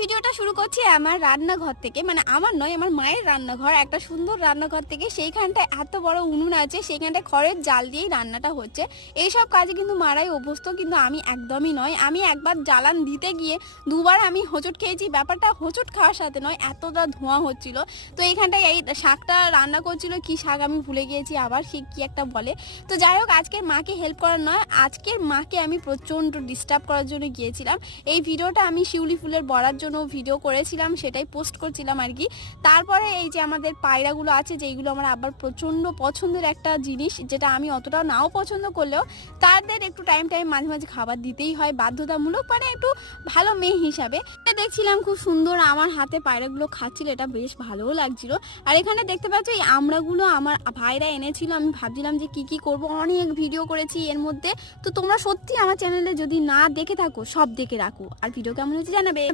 ভিডিওটা শুরু করছি আমার রান্নাঘর থেকে, মানে আমার নয়, আমার মায়ের রান্নাঘর, একটা সুন্দর রান্নাঘর থেকে। সেইখানটায় এত বড় উনুন আছে, সেইখানটায় খড়ের জাল দিয়েই রান্নাটা হচ্ছে। এইসব কাজে কিন্তু মারাই অভ্যস্ত, কিন্তু আমি একদমই নয়। আমি একবার জ্বালান দিতে গিয়ে দুবার আমি হোঁচট খেয়েছি। ব্যাপারটা হোঁচট খাওয়ার সাথে নয়, এতটা ধোঁয়া হচ্ছিল। তো এইখানটায় এই শাকটা রান্না করছিল, কি শাক আমি ভুলে গিয়েছি, আবার সে কি একটা বলে। তো যাই হোক, আজকের মাকে হেল্প করার নয়, আজকের মাকে আমি প্রচণ্ড ডিস্টার্ব করার জন্য গিয়েছিলাম। এই ভিডিওটা আমি শিউলি ফুলের বড়ার জন্য ভিডিও করেছিলাম, সেটাই পোস্ট করছিলাম আর কি। তারপরে এই যে আমাদের পায়রাগুলো আছে, যেইগুলো আমার আবার প্রচণ্ড পছন্দের একটা জিনিস, যেটা আমি অতটা নাও পছন্দ করলেও তাদের একটু টাইম মাঝে মাঝে খাবার দিতেই হয় বাধ্যতামূলক, মানে একটু ভালো মেয়ে হিসাবে। দেখছিলাম খুব সুন্দর আমার হাতে পায়রাগুলো খাচ্ছিল, এটা বেশ ভালোও লাগছিল। আর এখানে দেখতে পাচ্ছ এই আমড়াগুলো আমার ভাইরা এনেছিল। আমি ভাবছিলাম যে কি করব, অনেক ভিডিও করেছি এর মধ্যে। তো তোমরা সত্যি আমার চ্যানেলে যদি না দেখে থাকো, সব দেখে রাখো। আর ভিডিও কেমন হয়েছে জানাবে।